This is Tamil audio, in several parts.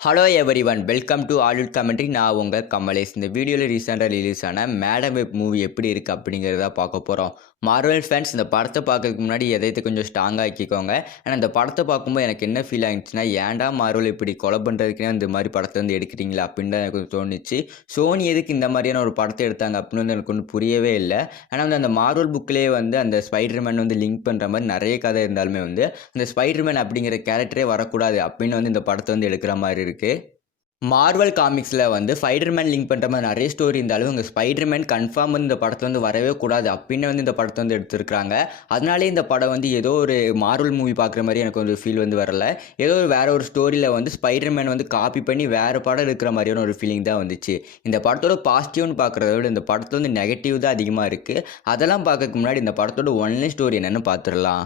Hello everyone welcome to Hollywood commentary. நான் உங்கள் கமலேஷ். இந்த வீடியோவில் ரீசெண்டாக ரிலீஸ் ஆன மேடம் வெப் மூவி எப்படி இருக்குது அப்படிங்கிறத பார்க்க போகிறோம். மார்வல் ஃபேன்ஸ் இந்த படத்தை பார்க்கறதுக்கு முன்னாடி எதையத்தை கொஞ்சம் ஸ்ட்ராங்காக ஆக்கிக்கோங்க. ஏன்னா இந்த படத்தை பார்க்கும்போது எனக்கு என்ன ஃபீல் ஆகிடுச்சுன்னா, ஏன்டா மார்வல் இப்படி கொலை பண்ணுறதுக்குனே இந்த மாதிரி படத்தை வந்து எடுக்கிறீங்களா அப்படின்னு தான் எனக்கு தோணுச்சு. சோனி எதுக்கு இந்த மாதிரியான ஒரு படத்தை எடுத்தாங்க அப்படின்னு வந்து எனக்கு ஒன்றும் புரியவே இல்லை. ஆனால் வந்து அந்த மார்வல் புக்கிலேயே வந்து அந்த ஸ்பைடர்மேன் வந்து லிங்க் பண்ணுற மாதிரி நிறைய கதை இருந்தாலுமே வந்து அந்த ஸ்பைடர்மேன் அப்படிங்கிற கேரக்டரே வரக்கூடாது அப்படின்னு வந்து இந்த படத்தை வந்து எடுக்கிற மாதிரி இருக்குது. மார்வல் காமிக்ஸில் வந்து ஸ்பைடர்மேன் லிங்க் பண்ணுற மாதிரி நிறைய ஸ்டோரி இருந்தாலும் இங்கே ஸ்பைடர்மேன் கன்ஃபார்ம் வந்து இந்த படத்தில் வந்து வரவே கூடாது அப்படின்னு வந்து இந்த படத்தை வந்து எடுத்துருக்காங்க. அதனாலே இந்த படம் வந்து ஏதோ ஒரு மார்வல் மூவி பார்க்குற மாதிரி எனக்கு வந்து ஃபீல் வந்து வரல. ஏதோ வேற ஒரு ஸ்டோரியில் வந்து ஸ்பைடர்மேன் வந்து காப்பி பண்ணி வேறு படம் இருக்கிற மாதிரியான ஒரு ஃபீலிங் தான் வந்துச்சு. இந்த படத்தோட பாசிட்டிவ்னு பார்க்குறத விட இந்த படத்தில் வந்து நெகட்டிவ் தான் அதிகமாக இருக்குது. அதெல்லாம் பார்க்கறதுக்கு முன்னாடி இந்த படத்தோட ஒன்லைன் ஸ்டோரி என்னென்னு பார்த்துடலாம்.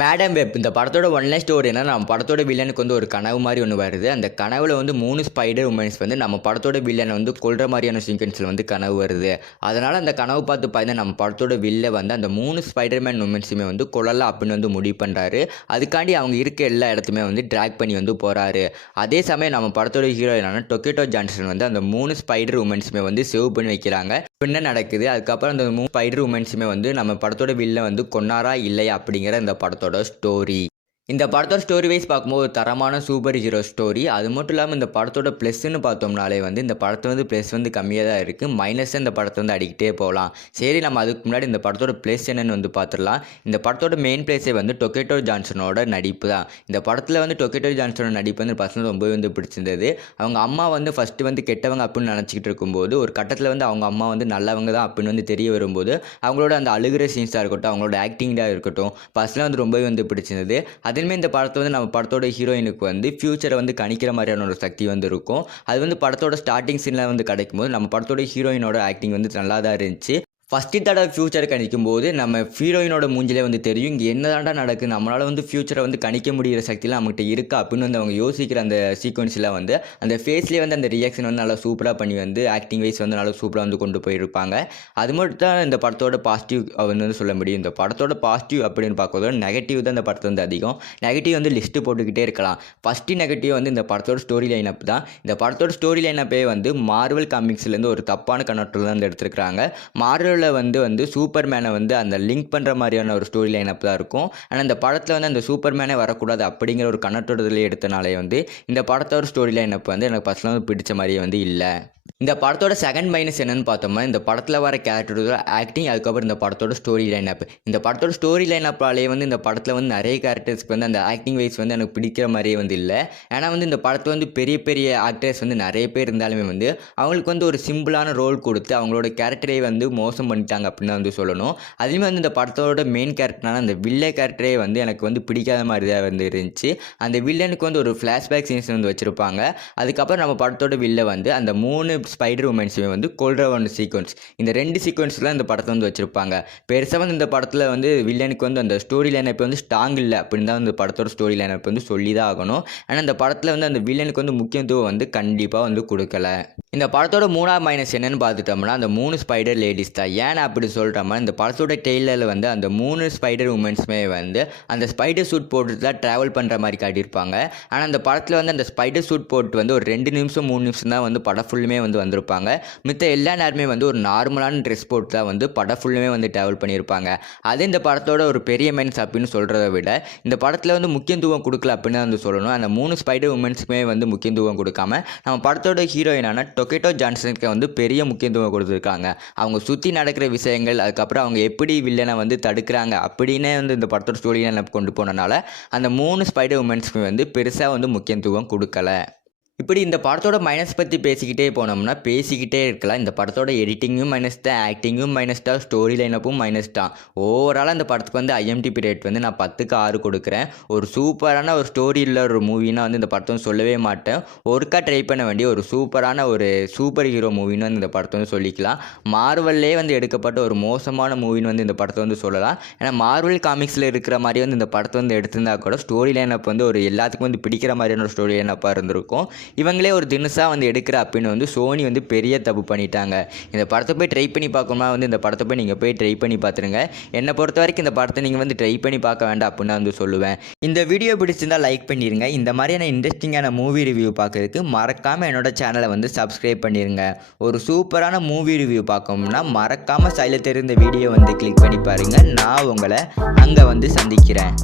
மேடம் வெப் இந்த படத்தோட ஒன்லைன் ஸ்டோரி என்ன, நம்ம படத்தோட வில்லனுக்கு வந்து ஒரு கனவு மாதிரி ஒன்று வருது. அந்த கனவுல வந்து 3 ஸ்பைடர் உமன்ஸ் வந்து நம்ம படத்தோட வில்லனை வந்து கொல்ற மாதிரியான சீக்வன்ஸில் வந்து கனவு வருது. அதனால் அந்த கனவு பார்த்து பார்த்தா நம்ம படத்தோட வில்ல வந்து அந்த 3 ஸ்பைடர்மேன் உமன்ஸுமே வந்து கொல்லலாம் அப்படின்னு வந்து முடிவு பண்ணுறாரு. அதுக்காண்டி அவங்க இருக்க எல்லா இடத்துமே வந்து ட்ராக் பண்ணி வந்து போகிறாரு. அதே சமயம் நம்ம படத்தோட ஹீரோயினான டொக்கேட்டோ ஜான்சன் வந்து அந்த 3 ஸ்பைடர் உமன்ஸுமே வந்து சேவ் பண்ணி வைக்கிறாங்க. என்ன நடக்குது, அதுக்கப்புறம் அந்த 3 ஸ்பைடர் உமன்ஸுமே வந்து நம்ம படத்தோட வில்ல வந்து கொன்னாரா இல்லையா அப்படிங்கிற இந்த படத்தோட ஸ்டோரி. இந்த படத்தோட ஸ்டோரி வைஸ் பார்க்கும்போது ஒரு தரமான சூப்பர் ஹீரோ ஸ்டோரி. அது மட்டும் இல்லாமல் இந்த படத்தோட ப்ளஸ்ன்னு பார்த்தோம்னாலே வந்து இந்த படத்தை வந்து ப்ளஸ் வந்து கம்மியாக தான் இருக்குது. மைனஸ் இந்த படத்தை வந்து அடிக்கிட்டே போகலாம். சரி, நம்ம அதுக்கு முன்னாடி இந்த படத்தோட ப்ளஸ் என்னன்னு வந்து பார்த்துடலாம். இந்த படத்தோட மெயின் ப்ளஸே வந்து டொக்கேட்டோ ஜான்சனோட நடிப்பு தான். இந்த படத்தில் வந்து டொக்கேட்டோ ஜான்சனோட நடிப்பு வந்து பர்சனல் ரொம்பவே வந்து பிடிச்சிருந்தது. அவங்க அம்மா வந்து ஃபஸ்ட்டு வந்து கெட்டவங்க அப்படின்னு நினச்சிக்கிட்டு இருக்கும்போது ஒரு கட்டத்தில் வந்து அவங்க அம்மா வந்து நல்லவங்க தான் அப்படின்னு வந்து தெரிய வரும்போது அவங்களோட அந்த அழுகிற சீன்ஸாக இருக்கட்டும், அவங்களோட ஆக்டிங்காக இருக்கட்டும், பர்சனலாக வந்து ரொம்பவே வந்து பிடிச்சிருந்தது. அதுவுமே இந்த படத்தை வந்து நம்ம படத்தோட ஹீரோயினுக்கு வந்து ஃபியூச்சரை வந்து கணிக்கிற மாதிரியான ஒரு சக்தி வந்து இருக்கும். அது வந்து படத்தோட ஸ்டார்டிங் சீனில் வந்து கிடைக்கும்போது நம்ம படத்தோட ஹீரோயினோட ஆக்டிங் வந்து நல்லா தான் இருந்துச்சு. ஃபஸ்ட்டு தடவை ஃப்யூச்சரை கணிக்கும்போது நம்ம ஹீரோயினோட மூஞ்சிலே வந்து தெரியும், இங்கே என்ன தாண்டா நடக்குது, நம்மளால் வந்து ஃப்யூச்சரை வந்து கணிக்க முடிகிற சக்திலாம் நம்மகிட்ட இருக்கா அப்படின்னு வந்து அவங்க யோசிக்கிற அந்த சீக்வன்ஸில் வந்து அந்த ஃபேஸ்லேயே வந்து அந்த ரியாக்ஷன் வந்து நல்லா சூப்பராக பண்ணி வந்து ஆக்டிங் வைஸ் வந்து நல்லா சூப்பராக வந்து கொண்டு போயிருப்பாங்க. அது மட்டும் தான் இந்த படத்தோட பாசிட்டிவ் வந்து சொல்ல முடியும். இந்த படத்தோட பாசிட்டிவ் அப்படின்னு பார்க்கறதோட நெகட்டிவ் தான் இந்த படத்தை வந்து அதிகம். நெகட்டிவ் வந்து லிஸ்ட்டு போட்டுக்கிட்டே இருக்கலாம். ஃபஸ்ட்டு நெகட்டிவ் வந்து இந்த படத்தோட ஸ்டோரி லைனப் தான். இந்த படத்தோட ஸ்டோரி லைனப்பே வந்து மார்வல் காமிக்ஸ்லேருந்து ஒரு தப்பான கண்ணோட்டத்தில் வந்து எடுத்துருக்காங்க. மார்வல் வந்து சூப்பர்மேனை வந்து அந்த லிங்க் பண்ணுற மாதிரியான ஒரு ஸ்டோரி லைனப் தான் இருக்கும். ஆனால் இந்த படத்தில் வந்து அந்த சூப்பர்மேனே வரக்கூடாது அப்படிங்கிற ஒரு கண்ணோட்டத்தில் எடுத்தனாலே வந்து இந்த படத்தோட ஸ்டோரி லைனப் வந்து எனக்கு பர்சனலாக பிடிச்ச மாதிரியே வந்து இல்லை. இந்த படத்தோட செகண்ட் மைனஸ் என்னன்னு பார்த்தோம்னா, இந்த படத்தில் வர கேரக்டரோட ஆக்டிங், அதுக்கப்புறம் இந்த படத்தோட ஸ்டோரி லைனப். இந்த படத்தோட ஸ்டோரி லைனப்பாலே வந்து இந்த படத்தில் வந்து நிறைய கேரக்டர்ஸ்க்கு வந்து அந்த ஆக்டிங் வைஸ் வந்து எனக்கு பிடிக்கிற மாதிரியே வந்து இல்லை. ஏன்னா வந்து இந்த படத்தில் வந்து பெரிய பெரிய ஆக்டர்ஸ் வந்து நிறைய பேர் இருந்தாலுமே வந்து அவங்களுக்கு வந்து ஒரு சிம்பிளான ரோல் கொடுத்து அவங்களோட கேரக்டரை வந்து மோசம் பண்ணிட்டாங்க அப்படின்னு வந்து சொல்லணும். அதுலேயுமே வந்து இந்த படத்தோட மெயின் கேரக்டரான அந்த வில்ல கேரக்டரே வந்து எனக்கு வந்து பிடிக்காத மாதிரி தான் வந்து இருந்துச்சு. அந்த வில்லனுக்கு வந்து ஒரு ஃப்ளாஷ்பேக் சீன்ஸ் வந்து வச்சுருப்பாங்க. அதுக்கப்புறம் நம்ம படத்தோட வில்ல வந்து அந்த 3 ஸ்பைடர் உமன்ஸுமே வந்து கொல்ற ஒன்று சீக்வன்ஸ், இந்த 2 சீக்வன்ஸ்லாம் இந்த படத்தை வந்து வச்சுருப்பாங்க. பெருசாக வந்து இந்த படத்தில் வந்து வில்லனுக்கு வந்து அந்த ஸ்டோரி லைனப் வந்து ஸ்ட்ராங் இல்லை அப்படின்னு தான் இந்த படத்தோட ஸ்டோரி லைனப் வந்து சொல்லி தான் ஆகணும். ஆனால் இந்த படத்தில் வந்து அந்த வில்லனுக்கு வந்து முக்கியத்துவம் வந்து கண்டிப்பாக வந்து கொடுக்கல. இந்த படத்தோட 3ஆவது மைனஸ் என்னன்னு பார்த்துட்டோம்னா, அந்த 3 ஸ்பைடர் லேடிஸ் தான். ஏன் அப்படி சொல்கிறோம்னா, இந்த படத்தோட டெய்லரில் வந்து அந்த 3 ஸ்பைடர் உமன்ஸுமே வந்து அந்த ஸ்பைடர் சூட் போட்டு தான் ட்ராவல் பண்ணுற மாதிரி காட்டியிருப்பாங்க. ஆனால் அந்த படத்தில் வந்து அந்த ஸ்பைடர் சூட் போட்டு வந்து ஒரு 2 நிமிஷம் 3 நிமிஷம் தான் வந்து படம் ஃபுல்லுமே வந்து வந்திருப்பாங்க. மித்த எல்லா நேரமே வந்து ஒரு நார்மலான ட்ரெஸ் போட்டு தான் வந்து படம் ஃபுல்லுமே வந்து ட்ராவல் பண்ணியிருப்பாங்க. அது இந்த படத்தோட ஒரு பெரிய மைனஸ் அப்படின்னு சொல்கிறத விட இந்த படத்தில் வந்து முக்கியத்துவம் கொடுக்கல அப்படின்னு தான் வந்து சொல்லணும். அந்த 3 ஸ்பைடர் உமன்ஸுமே வந்து முக்கியத்துவம் கொடுக்காம நம்ம படத்தோட ஹீரோயினான டொக்கேட்டோ ஜான்சனுக்கு வந்து பெரிய முக்கியத்துவம் கொடுத்துருக்காங்க. அவங்க சுற்றி நடக்கிற விஷயங்கள், அதுக்கப்புறம் அவங்க எப்படி வில்லனை வந்து தடுக்கிறாங்க அப்படின்னே வந்து இந்த படத்தோட ஸ்டோரியை கொண்டு போனனால அந்த 3 ஸ்பைடர் உமன்ஸுக்கு வந்து பெருசாக வந்து முக்கியத்துவம் கொடுக்கல. இப்படி இந்த படத்தோட மைனஸ் பற்றி பேசிக்கிட்டே போனோம்னா பேசிக்கிட்டே இருக்கலாம். இந்த படத்தோட எடிட்டிங்கும் மைனஸ் தான், ஆக்டிங்கும் மைனஸ் தான், ஸ்டோரி லைனப்பும் மைனஸ் தான். ஓவராலாக இந்த படத்துக்கு வந்து IMDb ரேட் வந்து நான் 10க்கு 6 கொடுக்குறேன். ஒரு சூப்பரான ஒரு ஸ்டோரி இல்லை ஒரு மூவினா வந்து இந்த படத்தை வந்து சொல்லவே மாட்டேன். ஒருக்கா ட்ரை பண்ண வேண்டிய ஒரு சூப்பரான ஒரு சூப்பர் ஹீரோ மூவின்னு வந்து இந்த படத்தை வந்து சொல்லிக்கலாம். மார்வல்லே வந்து எடுக்கப்பட்ட ஒரு மோசமான மூவின்னு வந்து இந்த படத்தை வந்து சொல்லலாம். ஏன்னா மார்வல் காமிக்ஸில் இருக்கிற மாதிரி வந்து இந்த படத்தை வந்து எடுத்திருந்தா கூட ஸ்டோரி லைனப் வந்து ஒரு எல்லாத்துக்கும் வந்து பிடிக்கிற மாதிரியான ஒரு ஸ்டோரி லைனப்பாக இருந்திருக்கும். இவங்களே ஒரு தினுசாக வந்து எடுக்கிற அப்படின்னு வந்து சோனி வந்து பெரிய தப்பு பண்ணிட்டாங்க. இந்த படத்தை போய் ட்ரை பண்ணி பார்க்கணும்னா வந்து இந்த படத்தை போய் நீங்கள் போய் ட்ரை பண்ணி பார்த்துருங்க. என்னை பொறுத்த வரைக்கும் இந்த படத்தை நீங்கள் வந்து ட்ரை பண்ணி பார்க்க வேண்டாம் அப்படின்னு வந்து சொல்லுவேன். இந்த வீடியோ பிடிச்சிருந்தால் லைக் பண்ணிடுங்க. இந்த மாதிரியான இன்ட்ரெஸ்டிங்கான மூவி ரிவ்யூ பார்க்கறதுக்கு மறக்காமல் என்னோட சேனலை வந்து சப்ஸ்கிரைப் பண்ணிடுங்க. ஒரு சூப்பரான மூவி ரிவ்யூ பார்க்கணும்னா மறக்காமல் சைடில் தெரிந்த வீடியோ வந்து கிளிக் பண்ணி பாருங்கள். நான் உங்களை அங்கே வந்து சந்திக்கிறேன்.